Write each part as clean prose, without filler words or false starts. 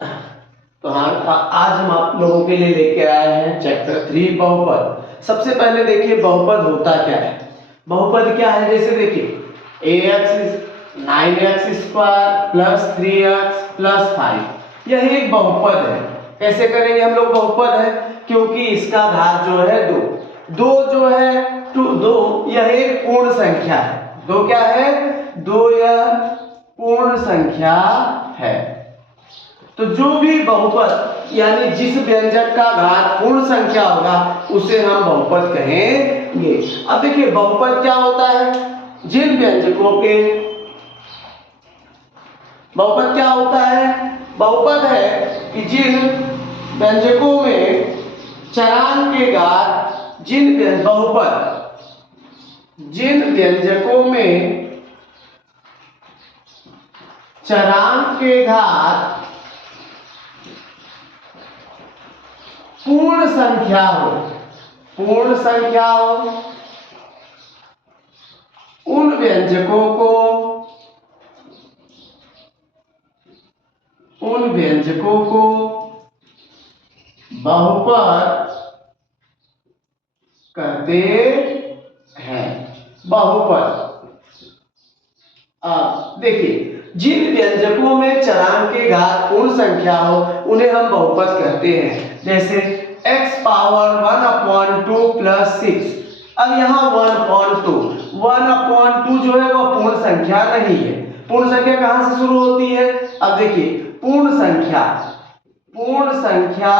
तो हाँ, आज हम आप लोगों के लिए लेके आए हैं चैप्टर 3 बहुपद। सबसे पहले देखिए बहुपद होता क्या है। बहुपद क्या है, जैसे देखिए ax 9x² plus 3x plus 5, यह एक बहुपद है। कैसे करेंगे हम लोग बहुपद है, क्योंकि इसका घात जो है 2, 2 जो है 2 यह एक पूर्ण संख्या है। 2 क्या है, 2 यह पूर्ण संख्या है। तो जो भी बहुपद यानी जिस व्यंजक का घात पूर्ण संख्या होगा उसे हम बहुपद कहेंगे। अब देखिए बहुपद क्या होता है, जिन व्यंजकों के बहुपद क्या होता है, बहुपद है कि जिन व्यंजकों में चरांक के घात जिन व्यंजकों में चरांक के घात पूर्ण संख्या हो, उन व्यंजकों को बहुपद कहते हैं। बहुपद। अब देखिए जिन व्यंजकों में चरांक के घात पूर्ण संख्या हो उन्हें हम बहुपद कहते हैं। जैसे x पावर 1/2 प्लस 6। अब यहाँ 1/2 जो है वह पूर्ण संख्या नहीं है। पूर्ण संख्या कहाँ से शुरू होती है, अब देखिए पूर्ण संख्या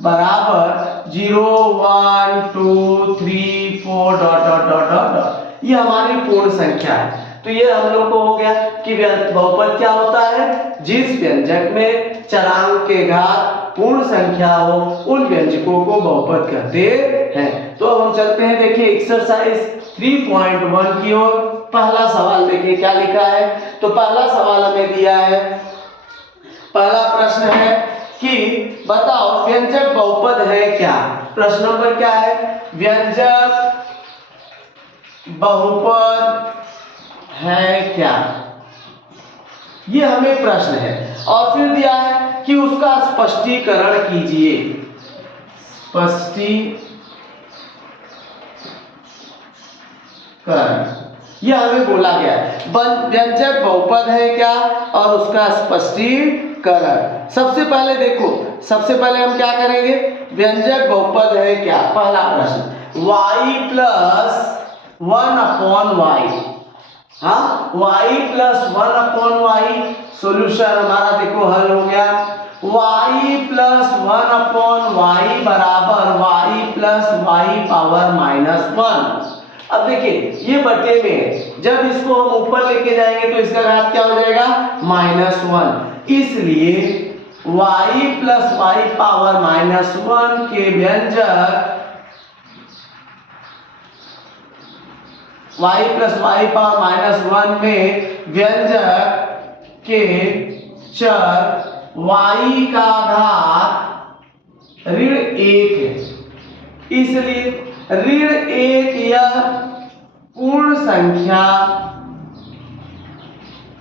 बराबर 0 1 2 3 4 dot dot dot dot dot, ये हमारी पूर्ण संख्या है। तो ये हम लोग को हो गया कि बहुपद क्या होता है, जिस व्यंजक में चरांक के घात पूर्ण संख्या हो उन व्यंजकों को बहुपद कहते हैं। तो अब हम चलते हैं, देखिए एक्सरसाइज 3.1 की ओर। पहला सवाल देखिए क्या लिखा है। तो पहला सवाल हमें दिया है, पहला प्रश्न है कि बताओ व्यंजक बहुपद है क्या। प्रश्न नंबर क्या है, व्यंजक बहुपद है क्या, ये हमें प्रश्न है। और फिर दिया है कि उसका स्पष्टीकरण कीजिए। यह हमें बोला गया है, व्यंजक बहुपद है क्या और उसका स्पष्टीकरण। सबसे पहले देखो, सबसे पहले हम क्या करेंगे, व्यंजक बहुपद है क्या। पहला प्रश्न y प्लस 1/y, हाँ y प्लस 1/y, सोल्यूशन हमारा देखो हल हो गया। y प्लस 1/y बराबर y प्लस y पावर -1। अब देखिए ये बटे में है, जब इसको हम ऊपर लेके जाएंगे तो इसका घात क्या हो जाएगा, -1। इसलिए y प्लस y पावर -1 के व्यंजक y प्लस y पावर -1 में व्यंजक के चर y का घात -1 है। इसलिए -1 यह पूर्ण संख्या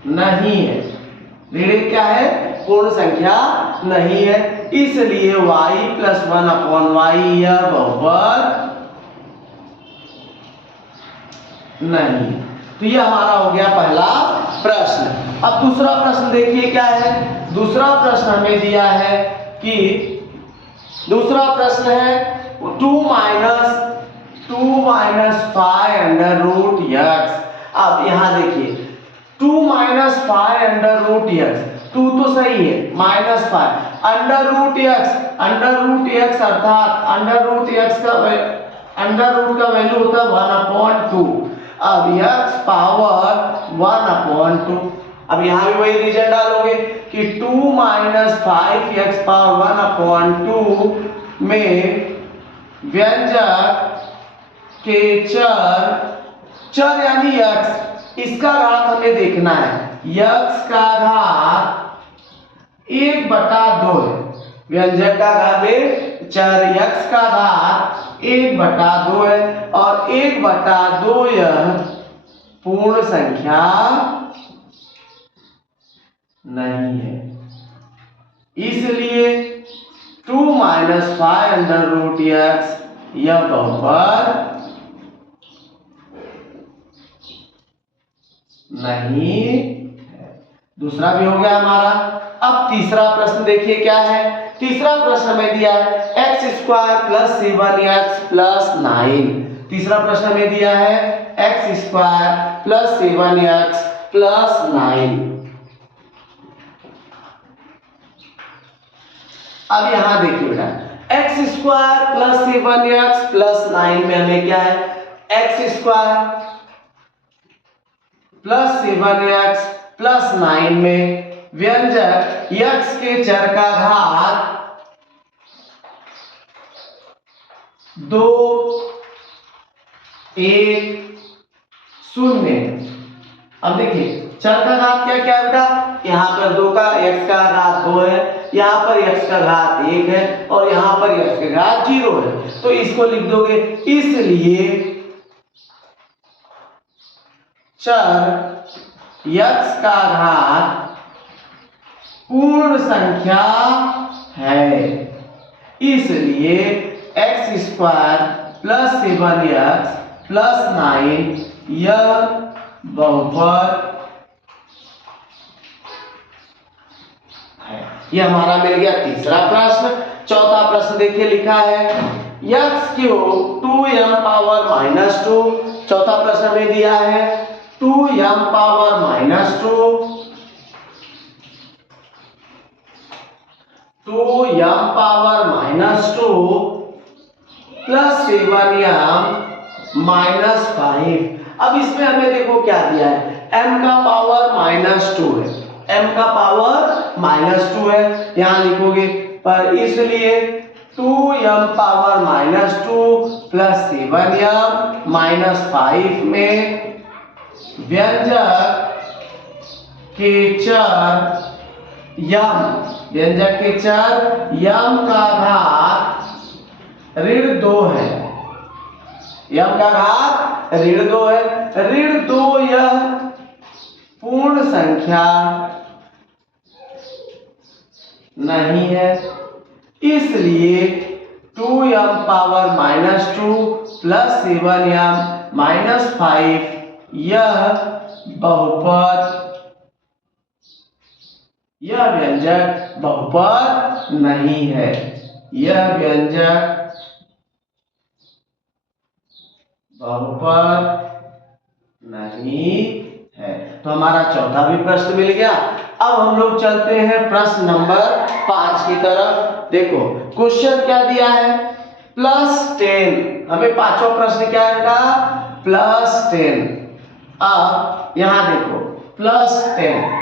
नहीं है। ऋण क्या है, पूर्ण संख्या नहीं है। इसलिए y प्लस 1/y यह बहुपद नहीं। तो यह हमारा हो गया पहला प्रश्न। अब दूसरा प्रश्न देखिए क्या है। दूसरा प्रश्न हमें दिया है कि दूसरा प्रश्न है 2 माइनस 5√x। अब यहां देखिए 2 माइनस 5√x, 2 तो सही है, -5 √x अर्थात अंडर रूट का वैल्यू होता है 1/2। अब x पावर 1/2। अब यहां भी वही रीजन डालोगे कि 2 माइनस 5x पावर 1/2 में व्यंजक के चर यानी x, इसका घात हमें देखना है। x का घात 1/2 है। व्यंजक का घात चर x का घात 1/2 है और 1/2 यह पूर्ण संख्या नहीं है। इसलिए 2 माइनस 5 अंडर रूट एक्स यह बहुपद नहीं है। दूसरा भी हो गया हमारा। अब तीसरा प्रश्न देखिए क्या है। तीसरा प्रश्न में दिया है x square plus 7x plus 9। तीसरा प्रश्न में दिया है x square plus 7x plus 9। अब यहां देखिए बेटा, x square plus 7x plus 9 में हमें क्या है, x square plus 7x plus 9 में व्यंजक x के चर का घात 2 1 0। अब देखिए चर का घात क्या क्या है बेटा, यहाँ पर 2 का x का घात 2 है, यहाँ पर x का घात 1 है और यहाँ पर x का घात 0 है। तो इसको लिख दोगे, इसलिए चर x का घात पूर्ण संख्या है, इसलिए x square plus 7x plus 9 यह बहुपद है। यह हमारा मिल गया तीसरा प्रश्न। चौथा प्रश्न देखिए लिखा है x cube 2m power minus 2। चौथा प्रश्न में दिया है 2m power minus 2 2m power minus 2 plus 7m minus 5। अब इसमें हमें देखो क्या दिया है, m का पावर माइनस 2 है, m का पावर माइनस 2 है, यहां लिखोगे पर इसलिए 2m power minus 2 plus 7m minus 5 में व्यंजक के चर व्यंजक के चर यम का घात ऋण 2 है, यम का घात ऋण 2 है। ऋण 2 यह पूर्ण संख्या नहीं है, इसलिए 2m power minus 2 plus 7m minus 5 यह बहुपद, यह व्यंजक बहुपद नहीं है, यह व्यंजक बहुपद नहीं है। तो हमारा चौथा भी प्रश्न मिल गया। अब हम लोग चलते हैं प्रश्न नंबर 5 की तरफ। देखो क्वेश्चन क्या दिया है, +10। हमें पांचवा प्रश्न क्या है बेटा, +10। अब यहां देखो +10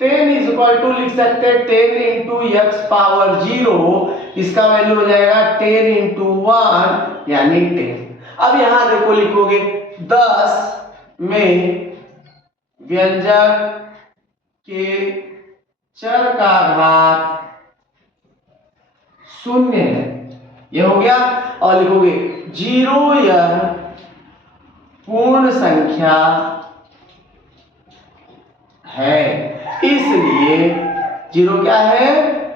10 इज इक्वल टू लिख सकते हैं 10 इंटू एक्स पावर 0, इसका वैल्यू हो जाएगा 10 इंटू 1 यानी 10। अब यहां देखो लिखोगे 10 में व्यंजक के चर का घात 0 है, यह हो गया। और लिखोगे 0 यह पूर्ण संख्या है, इसलिए 0 क्या है,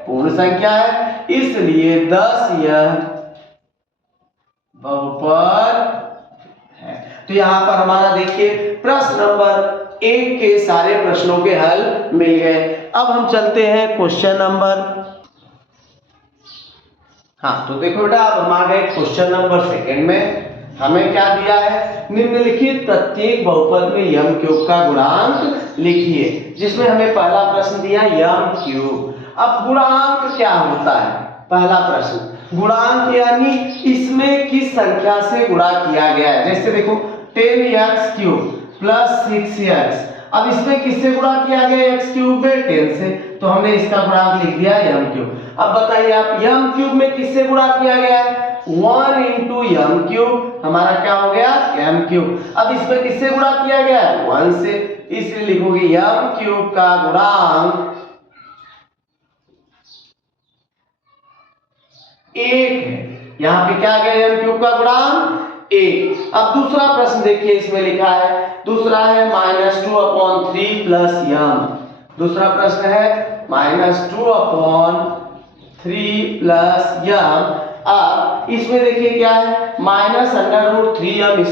पूर्ण संख्या है, इसलिए 10 यह बहुपद है। तो यहां पर हमारा देखिए प्रश्न नंबर 1 के सारे प्रश्नों के हल मिल गए। अब हम चलते हैं क्वेश्चन नंबर, तो देखो बेटा अब हम आ गए क्वेश्चन नंबर 2 में। हमें क्या दिया है, निम्नलिखित प्रत्येक बहुपद में यम क्यूब का गुणांक लिखिए, जिसमें हमें पहला प्रश्न दिया यम क्यूब। अब गुणांक क्या होता है, पहला प्रश्न गुणांक यानी इसमें किस संख्या से गुणा किया गया है। जैसे देखो 10x क्यूब प्लस 6x, अब इसमें किससे गुणा किया गया, x क्यूब में 10 से, तो हमने इसका गुणांक लिख दिया यम क्यूब। अब बताइए आप यम क्यूब में किससे गुणा किया गया है, 1 इंटू यम क्यूब, हमारा क्या हो गया एम क्यूब। अब इसमें किससे गुणा किया गया है, 1 से, इसलिए लिखोगे यम क्यूब का गुणांक 1 है। यहां पे क्या आ गया, यम क्यूब का गुणांक 1। अब दूसरा प्रश्न देखिए, इसमें लिखा है, दूसरा है -2/3 प्लस यम। दूसरा प्रश्न है -2/3 प्लस यम। अब इसमें देखिए क्या है, -√3m²,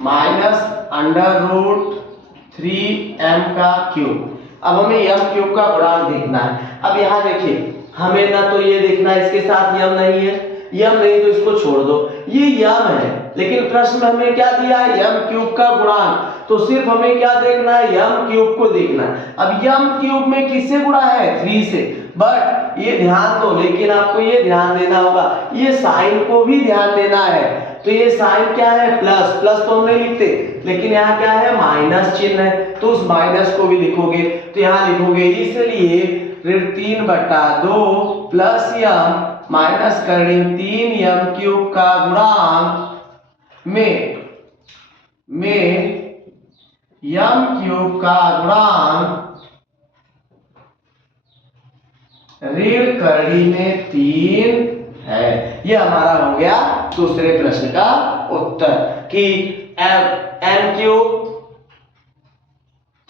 -√3m का क्यूब। अब हमें m क्यूब का गुणांक देखना है। अब यहाँ देखिए, हमें ना तो ये देखना है इसके साथ m नहीं है, m नहीं तो इसको छोड़ दो, ये m है, लेकिन प्रश्न में हमें क्या दिया है, m क्यूब का गुणांक। तो सिर्फ हमें क्या देखना है, m क्यूब को देखना है। अब m क्यूब में किससे गुणा है, 3 से, बट ये ध्यान दो, लेकिन आपको ये ध्यान देना होगा, ये साइन को भी ध्यान देना है। तो ये साइन क्या है, प्लस, प्लस तो हम नहीं लिखते, लेकिन यहाँ क्या है, माइनस चिन्ह है, तो उस माइनस को भी लिखोगे। तो यहाँ लिखोगे इसलिए 3/2 प्लस यम माइनस करें 3m क्यूब का गुणांक में m क्यूब का गुणांक ऋण कड़ी में 3 है। ये हमारा हो गया दूसरे प्रश्न का उत्तर कि m cube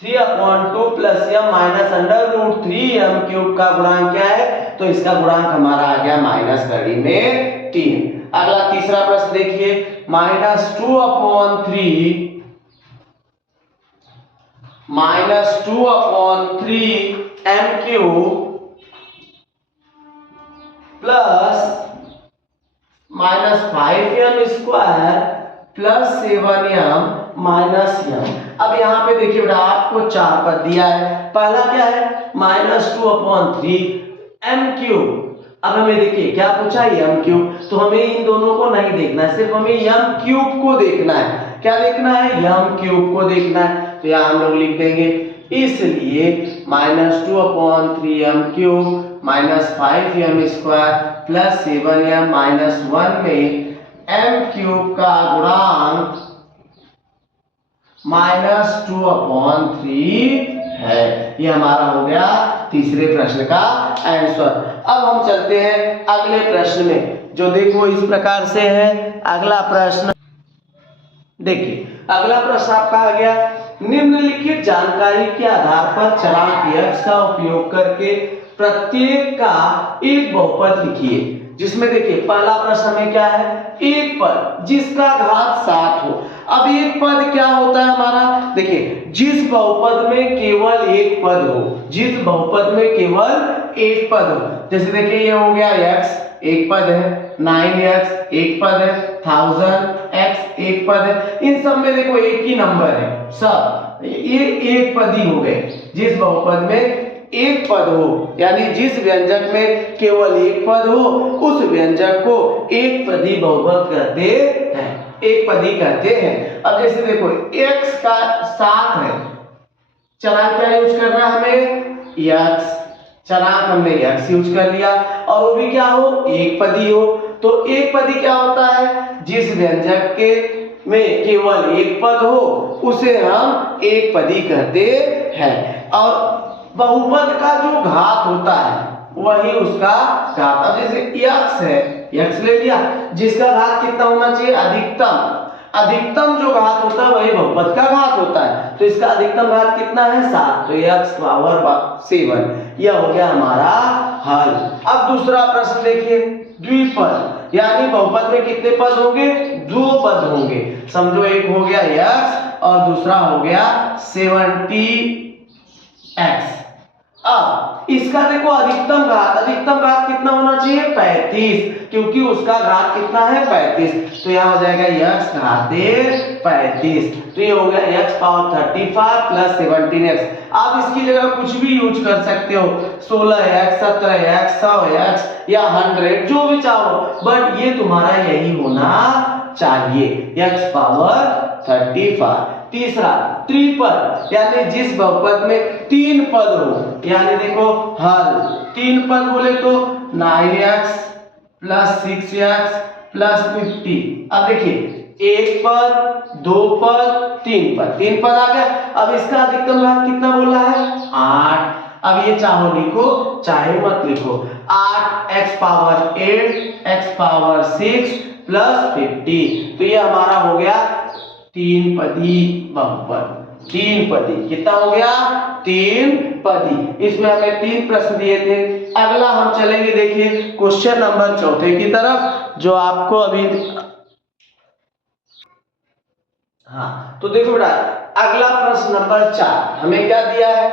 3/2 plus m minus √3m cube का गुणांक क्या है, तो इसका गुणांक हमारा आ गया माइनस कड़ी में 3। अगला तीसरा प्रश्न देखिए, -2/3 m cube plus -5m² plus 7m minus m। अब यहाँ पे देखिए बेटा, आपको 4 पद दिया है। पहला क्या है, -2/3 m क्यूब। अब हमें देखिए क्या पूछा है, m क्यूब, तो हमें इन दोनों को नहीं देखना है, सिर्फ हमें m क्यूब को देखना है। क्या देखना है, m क्यूब को देखना है। तो यहाँ हम लोग लिख देंगे, इसलिए -2/3m cube -5m² plus 7m minus 1 में m क्यूब का गुणांक -2/3 है। ये हमारा हो गया तीसरे प्रश्न का आंसर। अब हम चलते हैं अगले प्रश्न में, जो देखो इस प्रकार से है। अगला प्रश्न देखिए, अगला प्रश्न आपका आ गया, निम्नलिखित जानकारी के आधार पर चरांक x का उपयोग करके प्रत्येक का एक बहुपद लिखिए। जिसमें देखिए पहला प्रश्न में क्या है, एक पद जिसका घात 7 हो। अब एक पद क्या होता है हमारा, देखिए जिस बहुपद में केवल एक पद हो, जिस बहुपद में केवल एक पद हो, जैसे देखिए ये हो गया x एक पद है, 9x एक पद है, 1000x एक पद है। इन सब में देखो एक ही नंबर है, सब ये एक पद ही हो गए। जिस बहुपद में एक पद हो, यानी जिस व्यंजक में केवल एक पद हो, उस व्यंजक को एक पदी बहुपद कहते हैं, एक पदी कहते हैं। अब जैसे देखो x का 7 है, चरांक क्या यूज करना है हमें, x, चरांक हमने x यूज कर लिया, और वो भी क्या हो, एक पदी हो। तो एक पदी क्या होता है, जिस व्यंजक के में केवल एक पद हो उसे हम एक पदी कहते हैं। और बहुपद का जो घात होता है वही उसका घात। अब जैसे x है, x ले लिया, जिसका घात कितना होना चाहिए, अधिकतम, अधिकतम जो घात होता है वही बहुपद का घात होता है। तो इसका अधिकतम घात कितना है, 7, तो x⁻7। यह हो गया हमारा हल। अब दूसरा प्रश्न देखिए, द्विपद, यानी बहुपद में कितने पद होंगे, 2 पद होंगे। समझो एक हो गया x और दूसरा हो गया 70x। अब इसका देखो अधिकतम घात, अधिकतम घात कितना होना चाहिए, 35, क्योंकि उसका घात कितना है, 35। तो यहाँ हो जाएगा x घाते 35। तो ये हो गया x⁻35 प्लस 17x। आप इसकी जगह कुछ भी यूज कर सकते हो, 16x, 17x, 100x या 100, जो भी चाहो, बट ये तुम्हारा यही होना चाहिए, x⁻35। तीसरा त्रिपद, यानी जिस बहुपद में 3 पद हो, यानी देखो हल 3 पद बोले तो 9x प्लस 6x प्लस 50। अब देखिए एक पद, 2 पद, 3 पद, 3 पद आ गया। अब इसका अधिकतम घात कितना बोला है, 8। अब ये चाहो लिखो चाहे मत लिखो, 8x⁸, x⁻6 प्लस 50। तो ये हमारा हो गया 3 पदी बहुपद। तीन पदी। कितना हो गया? तीन पदी। इसमें हमें तीन प्रश्न दिए थे। अगला हम चलेंगे, देखिए क्वेश्चन नंबर चौथे की तरफ, जो आपको अभी, हाँ तो देखो बेटा, अगला प्रश्न नंबर 4 हमें क्या दिया है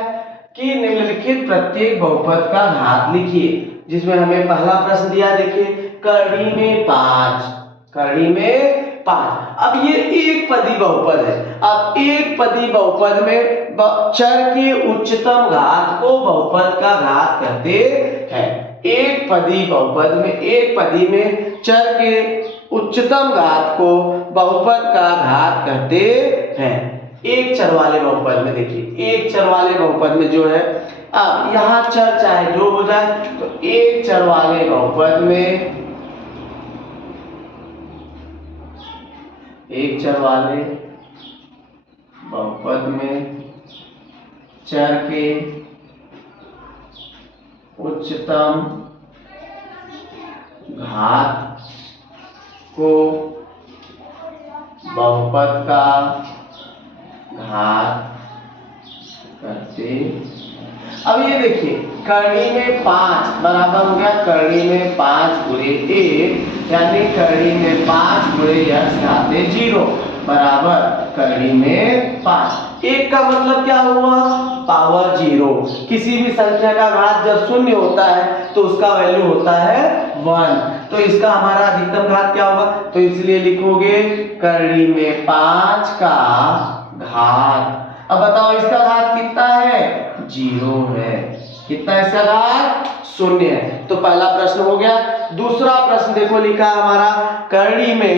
कि निम्नलिखित प्रत्येक बहुपद का घात लिखिए, जिसमें हमें पहला प्रश्न दिया, देखिए कड़ी में 5, कड़ी में 5। अब ये एक पदी बहुपद है। अब एक पदी बहुपद में चर के उच्चतम घात को बहुपद का घात कहते हैं। एक पदी बहुपद में, एक पदी में चर के उच्चतम घात को बहुपद का घात कहते हैं। एक चर वाले बहुपद में, देखिए एक चर वाले बहुपद में जो है, अब यहां चर चाहे जो हो जाए, तो एक चर वाले बहुपद में, एक चर वाले बहुपद में चर के उच्चतम घात को बहुपद का घात करते। अब ये देखिए करनी में 5 बराबर हो गया करनी में 5 गुणे 1, यानी करनी में 5 गुणे x घाते 0 बराबर करनी में 5। एक का मतलब क्या हुआ? पावर 0। किसी भी संख्या का घात जब शून्य होता है तो उसका वैल्यू होता है 1। तो इसका हमारा अधिकतम घात क्या होगा? तो इसलिए लिखोगे करनी में 5 का घात। अब बताओ इसका घात कितना है? 0 है। कितना इसका घात? 0 है। तो पहला प्रश्न हो गया। दूसरा प्रश्न देखो लिखा है हमारा करनी में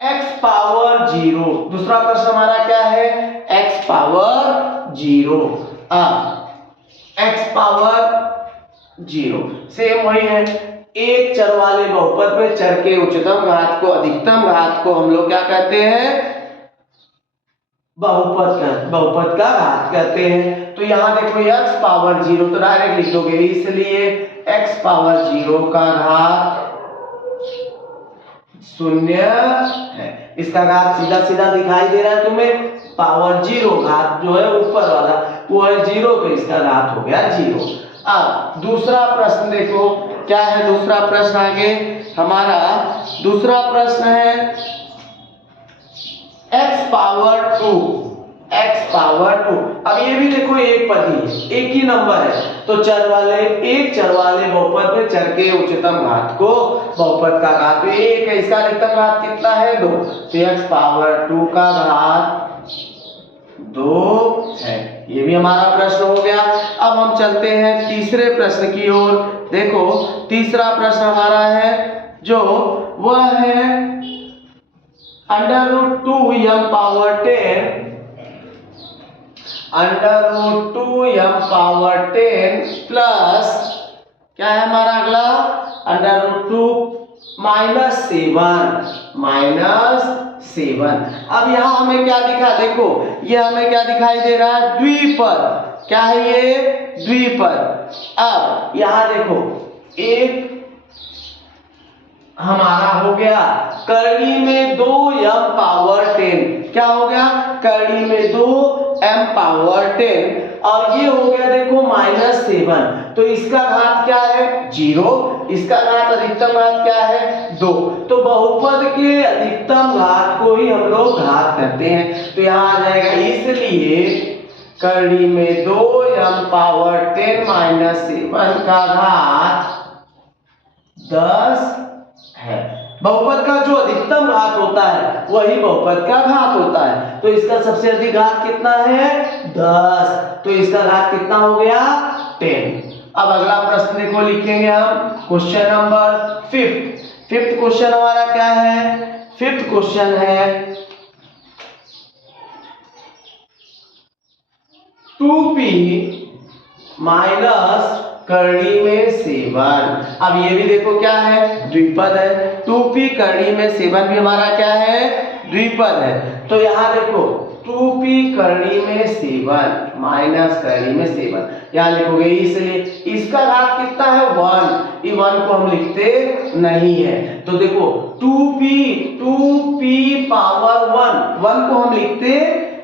x पावर 0। दूसरा प्रश्न हमारा क्या है? x power 0। अब x पावर 0 सेम वही है। एक चर वाले बहुपद में चर के उच्चतम घात को, अधिकतम घात को हम लोग क्या कहते हैं? बहुपद का घात कहते हैं। तो यहां देखो x पावर 0 तो डायरेक्ट लिख दोगे, इसलिए x पावर 0 का घात 0 है। इसका घात सीधा सीधा दिखाई दे रहा है तुम्हें, पावर 0, घात जो है ऊपर वाला वो है 0, तो इसका घात हो गया 0। अब दूसरा प्रश्न देखो क्या है। दूसरा प्रश्न आगे हमारा दूसरा प्रश्न है x पावर 2, x पावर 2। अब ये भी देखो एक पदी है, एक ही नंबर है, तो चर वाले, एक चर वाले बहुपद में चर के उच्चतम घात को बहुपद का घात 1 है। इसका अधिकतम घात कितना है? 2। तो x पावर 2 का घात 2 है। ये भी हमारा प्रश्न हो गया। अब हम चलते हैं तीसरे प्रश्न की ओर। देखो तीसरा प्रश्न हमारा है जो वह है √2m power 10, √2m power 10 plus क्या है हमारा अगला? √2 -7। अब यहाँ हमें क्या दिखा? देखो ये हमें क्या दिखाई दे रहा है? द्विपद। क्या है ये? द्विपद। अब यहाँ देखो एक हमारा हो गया करनी में 2m पावर 10। क्या हो गया? करनी में 2m पावर 10, और ये हो गया देखो -7। तो इसका घात क्या है? 0। इसका घात, अधिकतम घात क्या है? 2। तो बहुपद के अधिकतम घात को ही हम लोग घात कहते हैं। तो यहाँ आ जाएगा, इसलिए करनी में 2m पावर 10 -7 का घात 10 है। बहुपद का जो अधिकतम घात होता है वही बहुपद का घात होता है। तो इसका सबसे अधिक घात कितना है? 10। तो इसका घात कितना हो गया? 10। अब अगला प्रश्न देखो लिखेंगे हम question number 5th। 5th question हमारा क्या है? 5th क्वेश्चन है 2p माइनस करनी में 7। अब ये भी देखो क्या है? द्विपद है। 2p करनी में 7 भी हमारा क्या है? द्विपद है। तो यहाँ देखो 2p करनी में 7 माइनस करनी में 7 यहाँ लिखोगे, इसलिए इसका घात कितना है? 1। ये 1 को हम लिखते नहीं है। तो देखो 2p पावर 1 को हम लिखते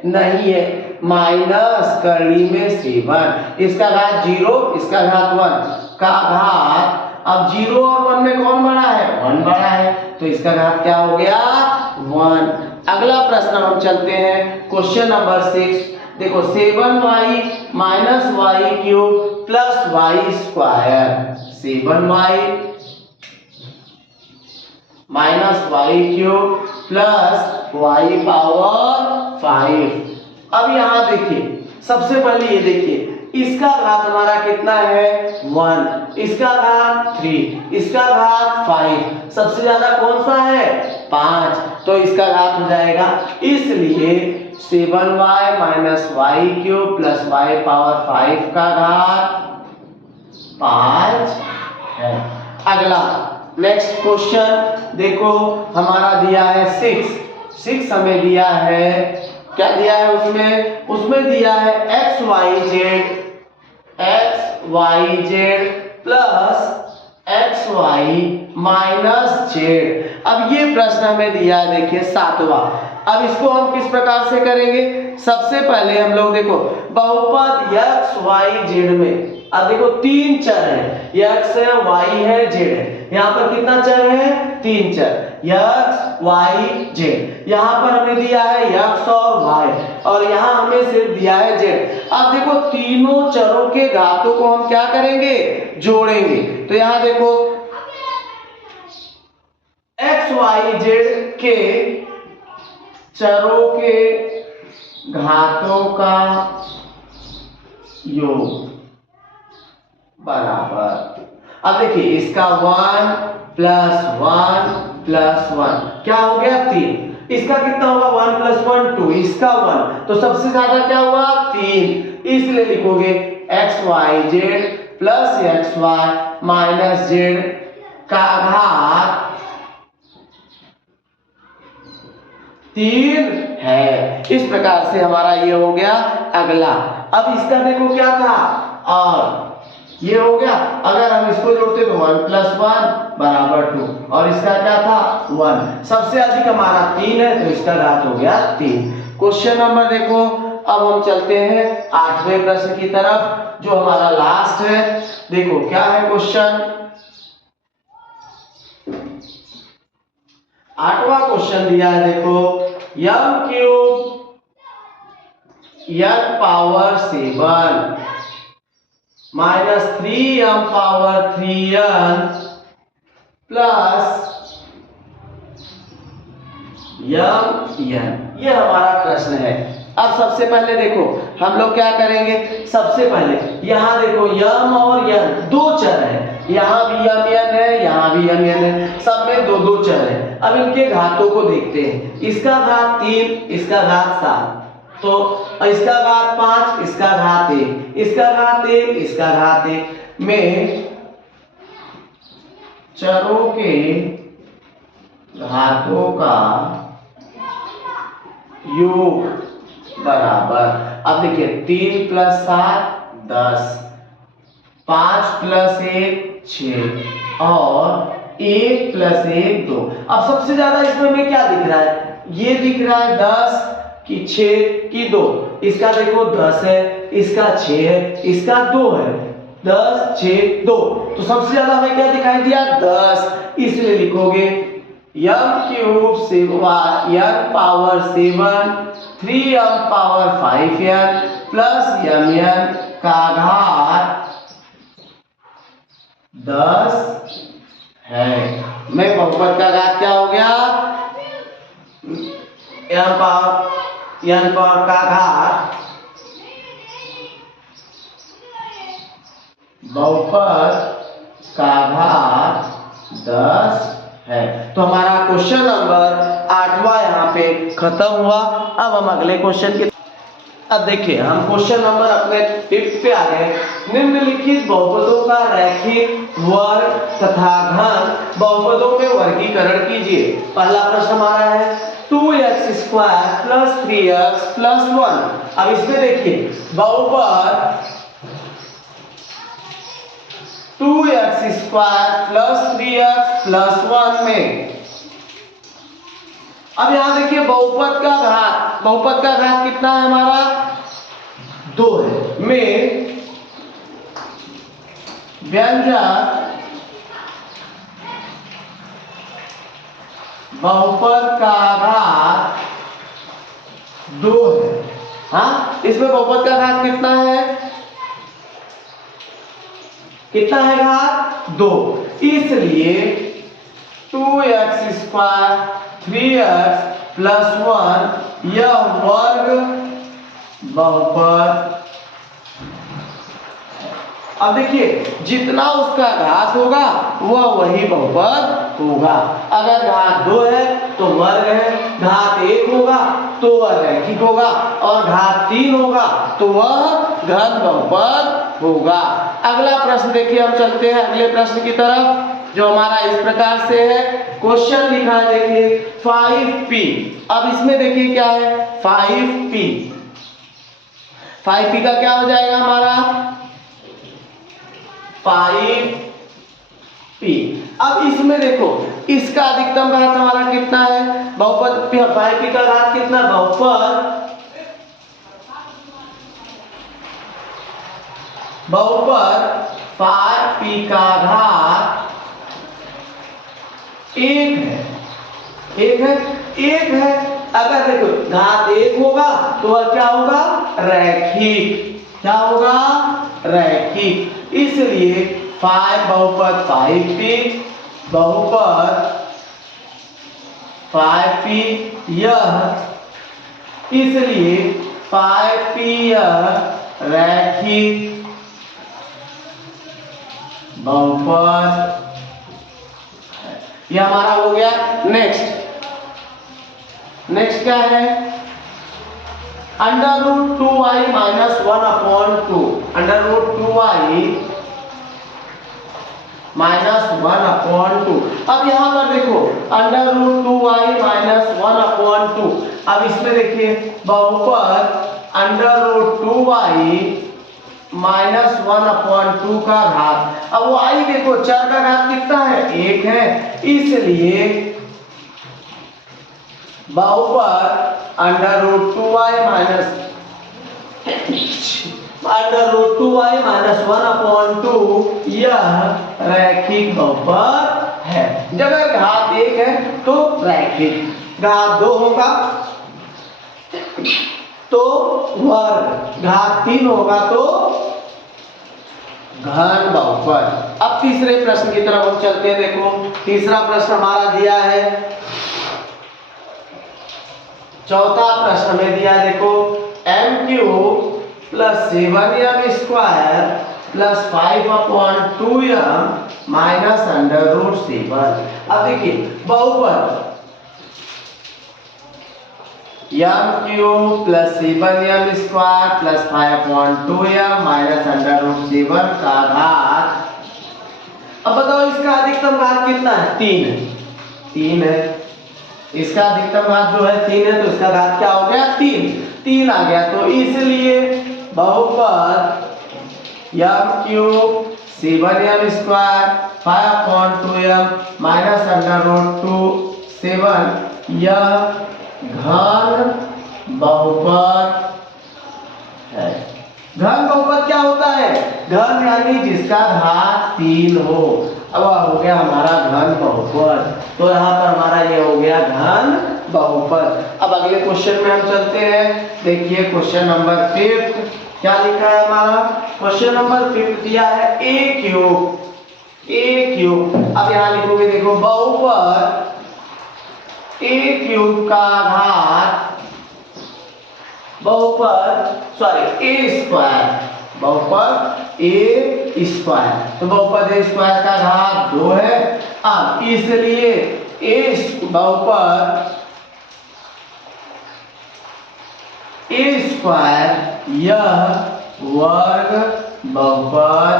नहीं है, माइनस करली में 7, इसका घात 0, इसका घात 1 का घात, अब 0 और 1 में कौन बड़ा है, 1 बड़ा है, तो इसका घात क्या हो गया, 1। अगला प्रश्न हम चलते हैं क्वेश्चन नंबर 6। देखो 7y minus y cube plus y square, 7y minus y cube plus y power 5। अब यहाँ देखिए, सबसे पहले ये देखिए, इसका घात हमारा कितना है, 1, इसका घात 3, इसका घात 5, सबसे ज्यादा कौन सा है, 5, तो इसका घात हो जाएगा, इसलिए 7y minus y cube plus y power 5 का घात 5 है। अगला नेक्स्ट क्वेश्चन देखो, हमारा दिया है 6 हमें दिया है, क्या दिया है उसमें दिया है x y z plus x y minus z. अब ये प्रश्न हमें दिया है, देखिए 7वां। अब इसको हम किस प्रकार से करेंगे, सबसे पहले हम लोग देखो बहुपद एक्स वाई जेड में, अब देखो 3 चर है, एक्स है, वाई है, जेड है, यहाँ पर कितना चर है, 3 चर, एक्स वाई जेड। यहाँ पर हमें दिया है एक्स और वाई, और यहाँ हमें सिर्फ दिया है जेड। अब देखो तीनों चरों के घातों को हम क्या करेंगे, जोड़ेंगे। तो यहाँ देखो एक्स वाई जेड के चरों के घातों का योग बराबर, अब देखिए इसका 1 प्लस 1 प्लस 1 क्या हो गया, 3, इसका कितना होगा, 1 प्लस 1 2, इसका 1, तो सबसे ज्यादा क्या हुआ, 3, इसलिए लिखोगे x y z plus x y minus z का घात 3 है। इस प्रकार से हमारा ये हो गया। अगला, अब इसका देखो क्या था, और ये हो गया, अगर हम इसको जोड़ते तो 1 प्लस 1 बराबर 2, और इसका क्या था, 1, सबसे अधिक हमारा 3 है, तो इसका घात हो गया 3। क्वेश्चन नंबर देखो, अब हम चलते हैं 8वें प्रश्न की तरफ, जो हमारा लास्ट है। देखो क्या है क्वेश्चन, 8वां क्वेश्चन दिया है, देखो m cube n power 7 minus 3m power 3n plus m, ये हमारा प्रश्न है। अब सबसे पहले देखो हम लोग क्या करेंगे, सबसे पहले यहाँ देखो m और n दो चर है, यहाँ भी mn है, यहाँ भी mn है, सब में दो दो चर है। अब इनके घातों को देखते हैं, इसका घात 3, इसका घात 7, तो इसका घात 5, इसका घात 1, इसका घात 1, इसका घात 1 में चरों के घातों का योग बराबर, अब देखिए 3 प्लस 7 10, 5 प्लस 1 6, और 1 प्लस 1 2। अब सबसे ज्यादा इसमें हमें क्या दिख रहा है, ये दिख रहा है 10 की 6 की 2, इसका देखो 10 है, इसका 6 है, इसका 2 है, 10 6 2, तो सबसे ज्यादा हमें क्या दिखाई दिया, 10, इसलिए लिखोगे m क्यूब से n power 7 3m power 5n plus mn का घात 10 है। में बहुपद का घात क्या हो गया, n पावर का घात बहुपद का घात 10 है। तो हमारा क्वेश्चन नंबर 8वां यहाँ पे खत्म हुआ। अब हम अगले क्वेश्चन के, अब देखिए हम क्वेश्चन नंबर अपने 5 पे आ गए। निम्नलिखित बहुपदों का रैखिक वर्ग तथा घन बहुपदों में वर्गीकरण कीजिए। पहला प्रश्न हमारा है 2x² प्लस 3x प्लस 1। अब इसमें देखिए बहुपद 2x² प्लस 3x प्लस 1 में अब यहाँ देखिए बहुपद का घात, बहुपद का घात कितना है हमारा 2 है, में व्यंजक बहुपद का घात 2 है। हाँ, इसमें बहुपद का घात कितना है, कितना है घात 2, इसलिए 2x स्क्वायर 3x प्लस 1 यह वर्ग बहुपद। अब देखिए जितना उसका घात होगा वह वही बहुपद होगा। अगर घात 2 है तो वर्ग है, घात 1 होगा तो वह रैखिक होगा, और घात 3 होगा तो वह घन बहुपद होगा। अगला प्रश्न देखिए, हम चलते हैं अगले प्रश्न की तरफ जो हमारा इस प्रकार से है। क्वेश्चन लिखा है देखिए 5p। अब इसमें देखिए क्या है 5p, 5p का क्या हो जाएगा हमारा 5p। अब इसमें देखो इसका अधिकतम घात हमारा कितना है, बहुपद 5p का घात कितना, बहुपद 5p का घात 1 है, 1 है। अगर देखो घात 1 होगा तो वह क्या होगा रैखिक, क्या होगा रैखिक, इसलिए 5 बहुपद 5p, बहुपद 5p यह, इसलिए 5p यह रैखिक बहुपद, यह हमारा हो गया। नेक्स्ट क्या है, under root 2y minus 1/2, under root 2y minus 1/2। अब यहां पर देखो अंडर रूट 2y माइनस 1/2। अब इसमें देखिए बहुपद अंडर रूट 2y माइनस 1/2 का घात। अब y देखो चर का घात कितना है 1 है, इसलिए बहुपद अंडर रूट 2y माइनस 1/2 यह रैखिक बहुपद है। जब अगर घात 1 है तो रैखिक, घात 2 होगा तो वर्ग, घात 3 होगा तो घन बहुपद। अब तीसरे प्रश्न की तरफ हम चलते हैं। देखो तीसरा प्रश्न हमारा दिया है, चौथा प्रश्न में दिया देखो m³ plus 7m square plus 5/2m minus under root 7। अब देखिए बहुपद m³ plus 7m square plus 5/2m minus under root 7 का घात। अब बताओ इसका अधिकतम घात कितना है 3 है, इसका अधिकतम घात जो है 3 है तो इसका घात क्या हो गया 3 आ गया। तो इसलिए बहुपद m³ 7m square 5/2m minus under root 7 यह घन बहुपद है। घन बहुपद क्या होता है, घन यानी जिसका घात 3 हो। अब हो गया हमारा घन बहुपद, तो यहाँ पर हमारा ये हो गया घन बहुपद। अब अगले क्वेश्चन में हम चलते हैं। देखिए क्वेश्चन नंबर 5 क्या लिखा है हमारा, क्वेश्चन नंबर 5 दिया है a³। अब यहाँ लिखोगे देखो बहुपद a³ का घात a स्क्वायर, बहुपद a स्क्वायर, तो बहुपद a स्क्वायर का घात 2 है। अब इसलिए बहुपद a स्क्वायर यह वर्ग बहुपद,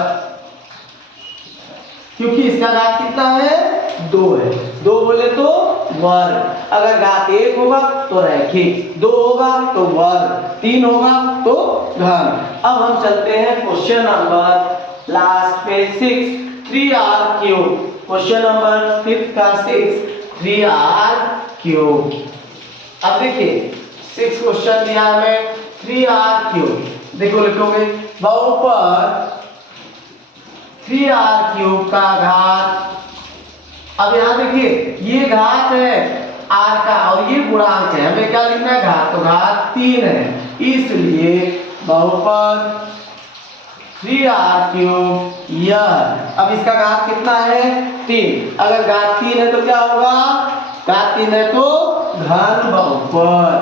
क्योंकि इसका घात कितना है 2 है, 2 बोले तो वर्ग। अगर घात 1 होगा तो रैखिक, 2 होगा तो वर्ग, 3 होगा तो घन। अब हम चलते हैं क्वेश्चन नंबर लास्ट पे 6 3r³। क्वेश्चन नंबर 5 का 6 3r³। अब देखिए 6 क्वेश्चन दिया हमें 3r³। देखो लिखोगे बहुपद 3r³ का घात। अब यहाँ देखिए ये घात है r का और ये गुणांक है, हमें क्या लिखना है घात, तो घात 3 है, इसलिए बहुपद 3r³ यह। अब इसका घात कितना है 3, अगर घात 3 है तो क्या होगा, घात 3 है तो घन बहुपद,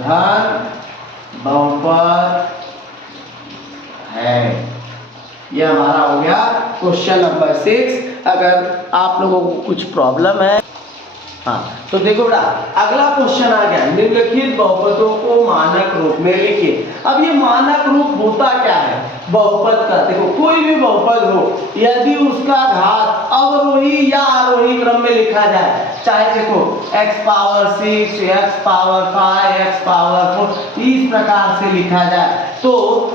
घन बहुपद है। यह हमारा हो गया क्वेश्चन नंबर 6। अगर आप लोगों को कुछ प्रॉब्लम है, हाँ तो देखो बेटा अगला क्वेश्चन आ गया, निम्नलिखित बहुपदों को मानक रूप में लिखिए। अब ये मानक रूप होता क्या है बहुपद का, देखो कोई भी बहुपद हो यदि उसका घात अवरोही या आरोही क्रम में लिखा जाए, चाहे देखो x power 6, x power 5, x power 4 इस प्रकार से लिखा जाए तो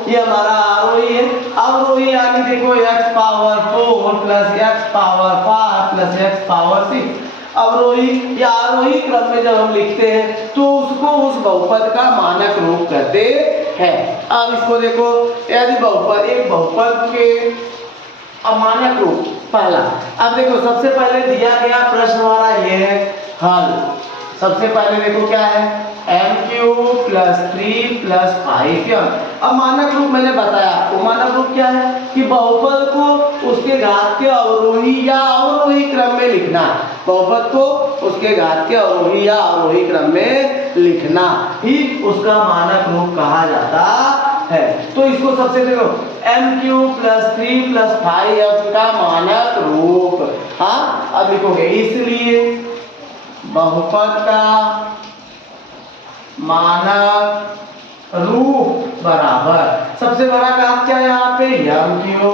ये हमारा आरोही है। अवरोही यानी देखो x power 4 plus x power 5 plus x power 6। अवरोही या आरोही क्रम में जब हम लिखते हैं तो उसको उस बहुपद का मानक रूप कहते हैं। अब इसको देखो, यदि बहुपद एक बहुपद के अमानक रूप पहला, अब देखो सबसे पहले दिया गया प्रश्न हमारा ये है हल। सबसे पहले देखो क्या है m³ प्लस 3 प्लस 5m। अब मानक रूप मैंने बताया आपको, मानक रूप क्या है कि बहुपद को उसके घात के अवरोही या अवरोही क्रम में लिखना, बहुपद को उसके घात के अवरोही या अवरोही क्रम में लिखना ही उसका मानक रूप कहा जाता है। तो इसको सबसे देखो m³ प्लस 3 प्लस 5m का मानक रूप, हाँ अब लिखोगे इसलिए बहुपद का मानक रूप बराबर सबसे बड़ा घात क्या है यहाँ पे m³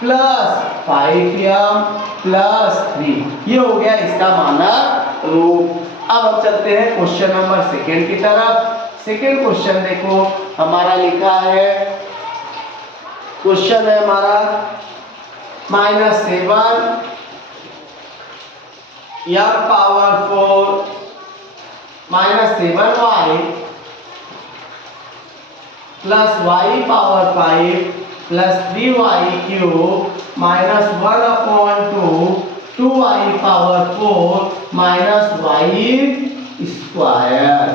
प्लस 5m प्लस 3, ये हो गया इसका मानक रूप। अब हम चलते हैं क्वेश्चन नंबर 2 की तरफ। सेकेंड क्वेश्चन देखो हमारा लिखा है, क्वेश्चन है हमारा -7 m power 4 -7y plus y power 5 plus 3y³ -1/2 2y power 4 y square.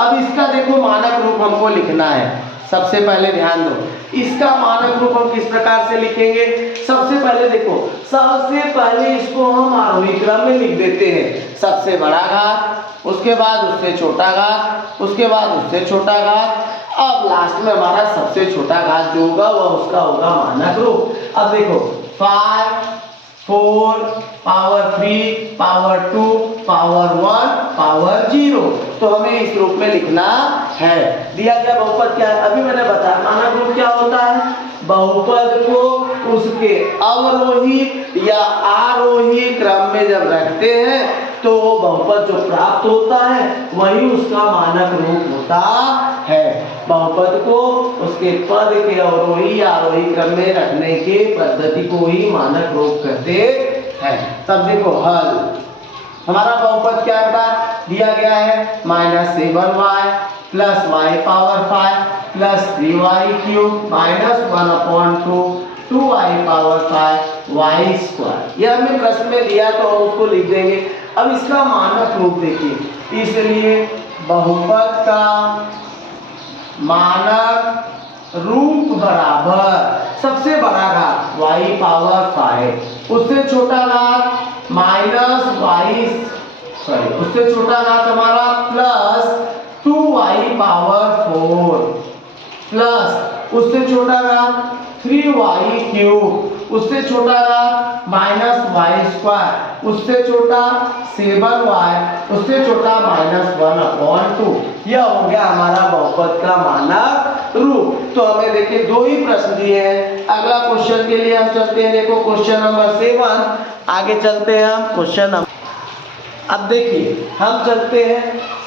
अब इसका देखो मानक रूप हमको लिखना है। सबसे पहले ध्यान दो, इसका मानक रूप हम किस प्रकार से लिखेंगे। सबसे पहले देखो, सबसे पहले इसको हम आरोही क्रम में लिख देते हैं, सबसे बड़ा घात, उसके बाद उससे छोटा घात, उसके बाद उससे छोटा घात, अब लास्ट में हमारा सबसे छोटा घात जो होगा वह उसका होगा मानक रूप। अब देखो 5 4 पावर 3 पावर 2 पावर 1 पावर 0, तो हमें इस रूप में लिखना है। दिया गया बहुपद क्या है, अभी मैंने बताया मानक रूप क्या होता है, बहुपद को उसके अवरोही या आरोही क्रम में जब रखते हैं तो वो बहुपद जो प्राप्त होता है वही उसका मानक रूप होता है। बहुपद को उसके पद के अवरोही या आरोही क्रम में रखने के पद्धति को ही मानक रूप कहते हैं। तब देखो हल, हमारा बहुपद क्या होगा, दिया गया है -7y plus y power 5 plus 3y³ -1/2 2y power 5 y square. यह हमें प्रश्न में दिया तो हम उसको लिख देंगे। अब इसका मानक रूप देखिए, इसलिए बहुपद का मानक रूप बराबर सबसे बड़ा घात y पावर 5, उससे छोटा घात उससे छोटा घात हमारा प्लस 2y पावर 4 प्लस उससे छोटा घात 3y³, उससे छोटा घात -y स्क्वायर, उससे छोटा 7y, उससे छोटा -1/2। यह हो गया हमारा बहुपद का मानक रूप। तो हमें देखिए दो ही प्रश्न दिए हैं। अगला क्वेश्चन के लिए हम चलते हैं, देखो क्वेश्चन नंबर 7। आगे चलते हैं हम क्वेश्चन नंबर, अब देखिए हम चलते हैं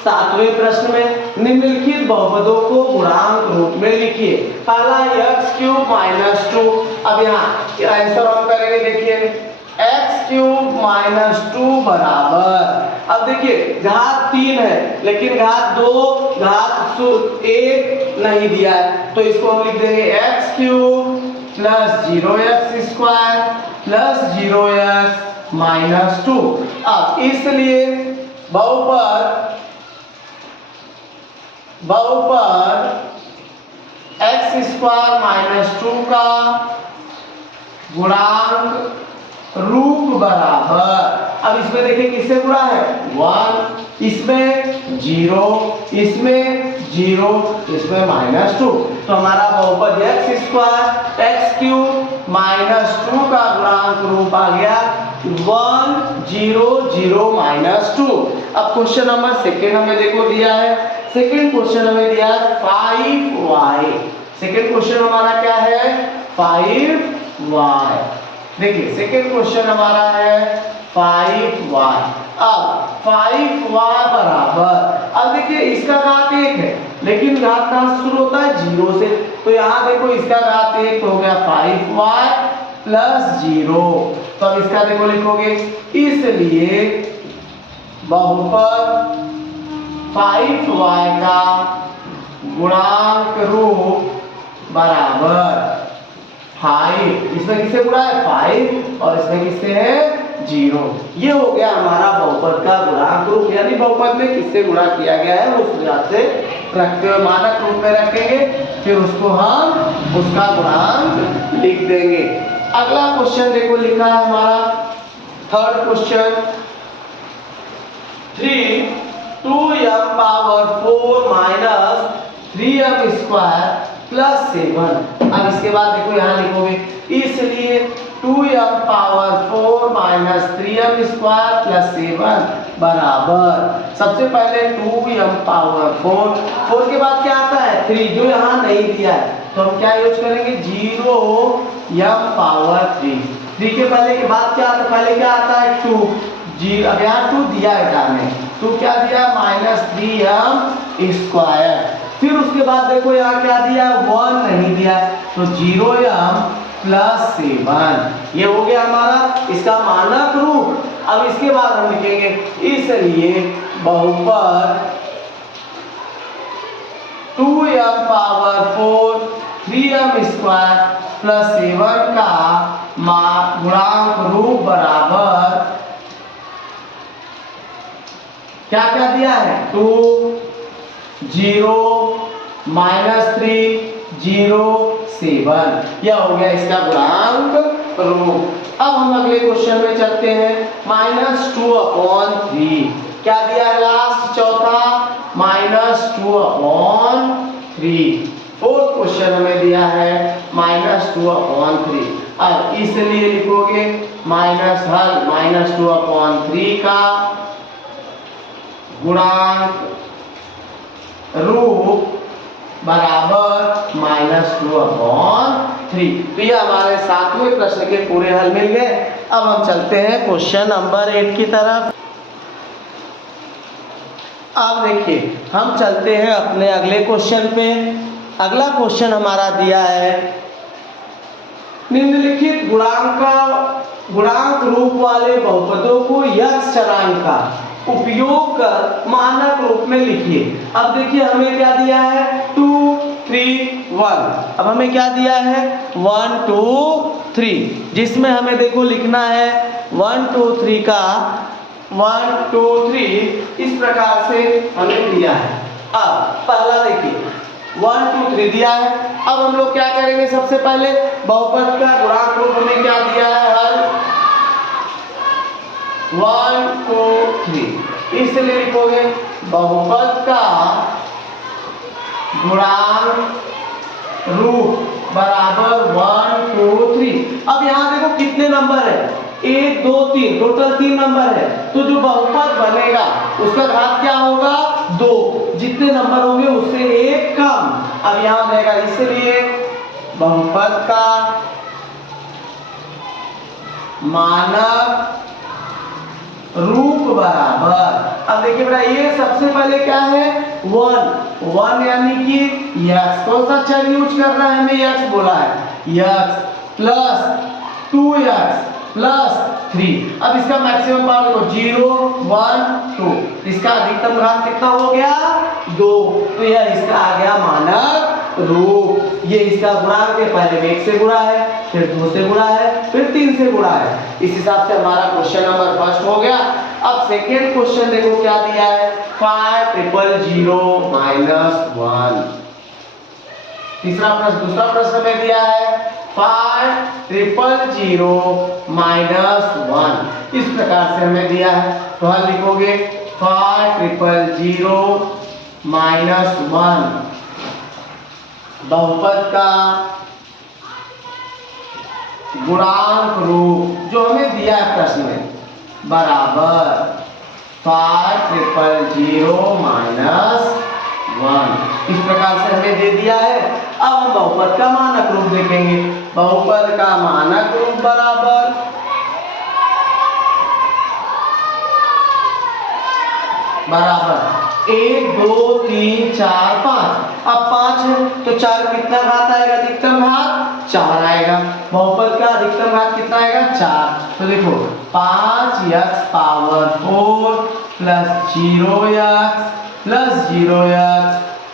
7वें प्रश्न में, निम्नलिखित बहुपदों को गुणांक रूप में लिखिए। पहला x³ -2, अब यहाँ आंसर हम करेंगे, देखिए x³ क्यूब माइनस 2 बराबर, अब देखिए घात 3 है लेकिन घात 2 घात 1 नहीं दिया है, तो इसको हम लिख देंगे x cube plus 0x square plus 0x minus 2। अब इसलिए बहुपद x स्क्वायर माइनस 2 का गुणांक रूप बराबर, अब इसमें देखिए किससे गुणा है 1, इसमें 0, इसमें 0, इसमें माइनस 2, तो हमारा बहुपद x square x cube minus 2 का गुणांक रूप आ गया 1 0 0 माइनस 2। अब क्वेश्चन नंबर सेकेंड हमें देखो दिया है, सेकेंड क्वेश्चन हमें दिया है 5y, सेकेंड क्वेश्चन हमारा क्या है 5y। देखिए सेकेंड क्वेश्चन हमारा है 5y। अब 5y बराबर, अब देखिए इसका घात 1 है लेकिन घात कहां से शुरू होता है 0 से, तो यहाँ देखो इसका घात 1 हो गया 5y प्लस 0, तो अब इसका देखो लिखोगे, इसलिए बहुपद 5y का गुणांक रूप बराबर 5, इसमें किससे गुणा है 5 और इसमें किससे है 0। ये हो गया हमारा बहुपद का गुणांक रूप, यानी बहुपद में किससे गुणा किया गया है उस हिसाब से रखते हुए मानक रूप में रखेंगे, फिर उसको हम उसका गुणांक लिख देंगे। अगला क्वेश्चन देखो लिखा है हमारा third question 2m power 4 minus 3m square plus 7। अब इसके बाद देखो यहाँ लिखोगे, इसलिए 2m power 4 minus 3m square plus 7 बराबर, सबसे पहले 2m पावर 4 के बाद क्या आता है 3, जो यहाँ नहीं दिया है तो हम क्या यूज करेंगे 0m पावर 3 के पहले के बाद क्या आता है, पहले क्या आता है 2, अब यहाँ 2 दिया है डालने, 2 क्या दिया माइनस 3m स्क्वायर, फिर उसके बाद देखो यहाँ क्या दिया 1 नहीं दिया तो 0m प्लस 7, ये हो गया हमारा इसका मानक रूप। अब इसके बाद हम लिखेंगे, इसलिए बहुपद 2m power 4 3m square plus 7 का गुणांक रूप बराबर क्या क्या दिया है 2 0 माइनस 3 0 7, यह हो गया इसका गुणांक रूप। अब हम अगले क्वेश्चन में चलते हैं -2/3, क्या दिया है लास्ट चौथा -2/3। फोर्थ क्वेश्चन हमें दिया है -2/3। अब इसलिए लिखोगे -2/3 का गुणांक रूप बराबर -2/3। तो ये हमारे सातवें प्रश्न के पूरे हल मिल गए। अब हम चलते हैं क्वेश्चन नंबर 8 की तरफ। अब देखिए हम चलते हैं अपने अगले क्वेश्चन पे। अगला क्वेश्चन हमारा दिया है, निम्नलिखित गुणांक रूप वाले बहुपदों को यक्ष चरांक का उपयोग कर मानक रूप में लिखिए। अब देखिए हमें क्या दिया है 2 3 1, अब हमें क्या दिया है 1 2 3, जिसमें हमें देखो लिखना है 1 2 3 का 1 2 3 इस प्रकार से हमें दिया है। अब पहला देखिए 1 2 3 दिया है। अब हम लोग क्या करेंगे, सबसे पहले बहुपद का गुणांक रूप हमें क्या दिया है हल 1 2 3, इसलिए लिखोगे बहुपद का गुणांक रूप बराबर 1 2 3। अब यहाँ देखो कितने नंबर है 1 2 3, टोटल 3 नंबर है, तो जो बहुपद बनेगा उसका घात क्या होगा 2, जितने नंबर होंगे उससे 1 कम। अब यहाँ रहेगा, इसलिए बहुपद का मानक रूप बराबर, अब देखिए बेटा ये सबसे पहले क्या है 1 यानी कि यक्स, कौन सा चर यूज कर रहा है, हमें यक्स बोला है, यक्स प्लस 2x प्लस 3। अब इसका मैक्सिमम पावर देखो 0 1 2, इसका अधिकतम घात कितना हो गया 2, तो यह इसका आ गया मानक रूप। ये इसका गुणांक है, पहले 1 से गुणा है, फिर 2 से गुणा है, फिर 3 से गुणा है। इस हिसाब से हमारा क्वेश्चन नंबर फर्स्ट हो गया। अब सेकेंड क्वेश्चन देखो क्या दिया है 5 0 0 -1। तीसरा प्रश्न, दूसरा प्रश्न में दिया है 5 0 0 -1। इस प्रकार से हमें दिया है, तो हल लिखोगे 5 0 0 -1 बहुपद का गुणांक रूप जो हमें दिया है प्रश्न में बराबर 5 0 0 -1। इस प्रकार से हमें दे दिया है। अब हम बहुपद का मानक रूप देखेंगे। बहुपद का मानक रूप बराबर बराबर 1 2 3 4 5। अब 5 है तो 4 कितना घात आएगा, अधिकतम घात 4 आएगा। बहुपद का अधिकतम घात कितना आएगा 4। तो देखो 5x power 4 plus 0x plus 0x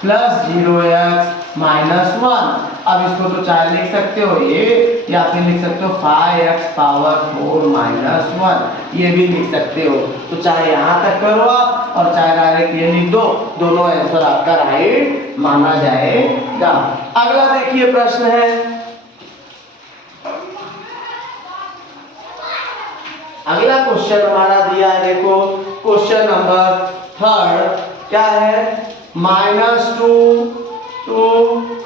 plus 0x -1। अब इसको तो चाहे लिख सकते हो ये, या फिर लिख सकते हो 5x पावर 4 -1, ये भी लिख सकते हो। तो चाहे यहाँ तक करो आप और चाहे डायरेक्ट ये लिख दो, दोनों आंसर आपका राइट माना जाएगा। अगला देखिए प्रश्न है, अगला क्वेश्चन हमारा दिया है, देखो क्वेश्चन नंबर थर्ड क्या है -2 2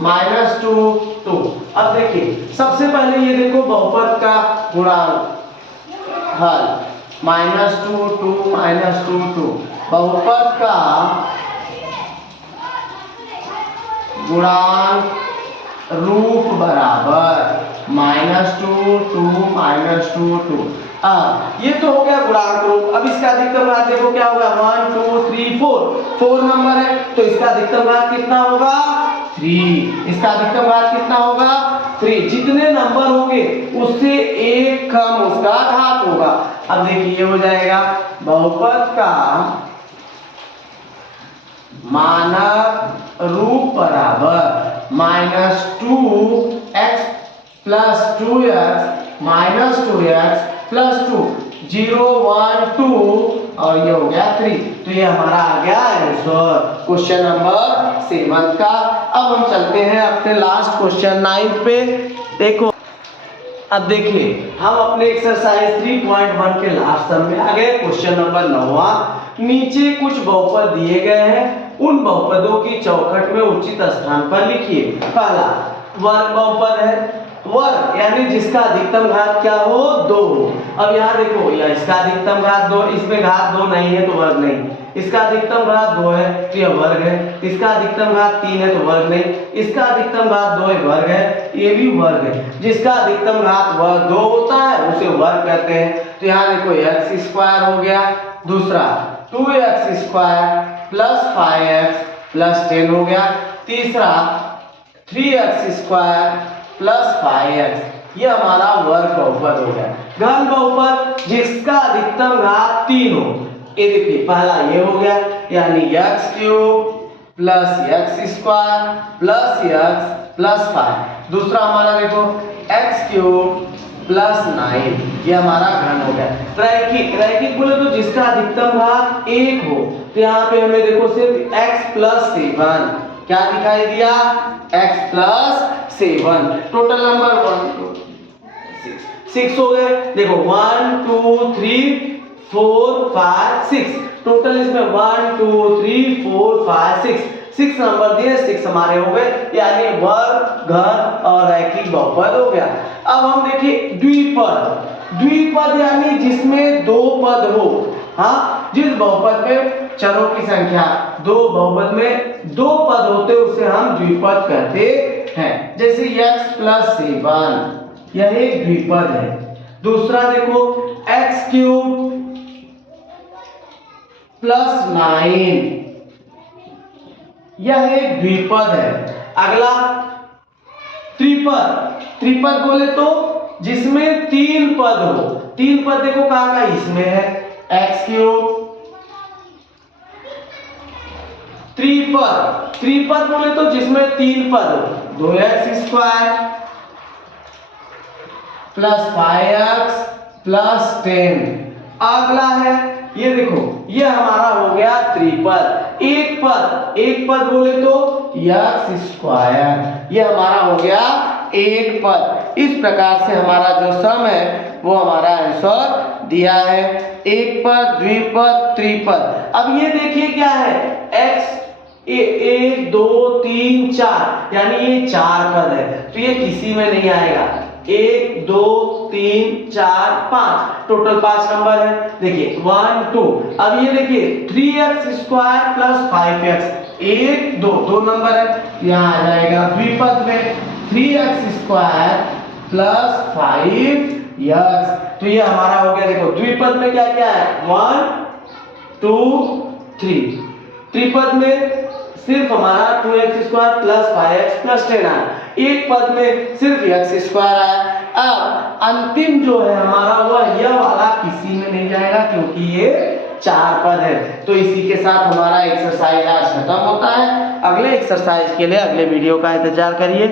-2 2। अब देखिए सबसे पहले ये देखो बहुपद का गुणांक हल -2 2 -2 2 बहुपद का गुणांक रूप बराबर -2 2 -2 2। ये तो हो गया गुणांक रूप। अब इसका अधिकतम घात देखो क्या होगा 1 2 3 4 नंबर है तो इसका अधिकतम घात कितना होगा 3। इसका अधिकतम घात कितना होगा 3। जितने नंबर होंगे उससे एक कम उसका घात होगा। अब देखिए ये हो जाएगा बहुपद का मानक रूप बराबर -2x plus 2x -2x plus 2 0 1 2 और ये हो गया 3। तो ये हमारा आ गया आंसर क्वेश्चन नंबर 7 का। अब हम चलते हैं अपने लास्ट क्वेश्चन 9 पे। देखो अब देखिए हम अपने एक्सरसाइज 3.1 के लास्ट सम में आ गए। Question number 9। नीचे कुछ बहुपद दिए गए हैं, उन बहुपदों की चौखट में उचित स्थान पर लिखिए। पहला वर्ग बहुपद है, वर्ग यानी जिसका अधिकतम घात क्या हो 2 हो। अब यहाँ देखो यह इसका अधिकतम घात 2, इसमें घात 2 नहीं है तो वर्ग नहीं। इसका अधिकतम घात 2 है तो यह वर्ग है। इसका अधिकतम घात 3 है तो वर्ग नहीं। इसका अधिकतम घात 2 है वर्ग है, ये भी वर्ग है। जिसका अधिकतम घात 2 होता है उसे वर्ग कहते हैं। तो यहाँ देखो x² हो गया, दूसरा 2x² प्लस 5x प्लस 10 हो गया, तीसरा 3x² प्लस 5x। ये हमारा वर्ग बहुपद हो गया। घन बहुपद जिसका अधिकतम घात 3 हो, ये देखिए पहला ये हो गया यानी x³ plus x² plus x plus 5। दूसरा हमारा देखो x³ प्लस 9, ये हमारा घन हो गया। रैखिक, रैखिक बोले तो जिसका अधिकतम घात 1 हो, तो यहाँ पे हमें देखो सिर्फ x प्लस 7 क्या दिखाई दिया x प्लस 7। टोटल नंबर 1 2 6 हो गए। देखो 1 2 3 4 5 6 टोटल इसमें 1 2 3 4 5 6 नंबर दिए, 6 हमारे हो गए यानी वर्ग घन और रैखिक बहुपद हो गया। अब हम देखिए द्विपद। द्विपद यानी जिसमें 2 पद हो। हाँ, जिस बहुपद में चरों की संख्या 2, बहुपद में 2 पद होते उसे हम द्विपद कहते हैं। जैसे x प्लस 7 यह एक द्विपद है। दूसरा देखो x³ प्लस 9 यह एक द्विपद है। अगला त्रिपद। त्रिपद बोले तो जिसमें 3 पद हो। तीन पद देखो कहाँ का इसमें है, एक्स क्यूब। त्रिपद, त्रिपद बोले तो जिसमें तीन पद हो, 2x² प्लस 5x प्लस 10। अगला है ये देखो, ये हमारा हो गया त्रिपद। एक पद बोले तो x², ये हमारा हो गया एक पद। इस प्रकार से हमारा जो सम है वो हमारा आंसर दिया है, एक पद, द्विपद, त्रिपद। अब ये देखिए क्या है, x 1 2 3 4, यानी ये चार पद है, तो ये किसी में नहीं आएगा। 1 2 3 4 5, टोटल 5 नंबर है। देखिए 1 2, अब ये देखिए 3x² प्लस 5x, 1 2 दो नंबर है, यहाँ आ जाएगा द्विपद में 3x² प्लस 5x। तो ये हमारा हो गया, देखो द्विपद में क्या क्या है, 1 2 3। त्रिपद में सिर्फ हमारा 2x² प्लस 5x प्लस 10 आया, एक पद में सिर्फ x² आया। अब अंतिम जो है हमारा वह यह वाला किसी में नहीं जाएगा क्योंकि ये चार पद है। तो इसी के साथ हमारा एक्सरसाइज आज खत्म होता है। अगले एक्सरसाइज के लिए अगले वीडियो का इंतजार करिए।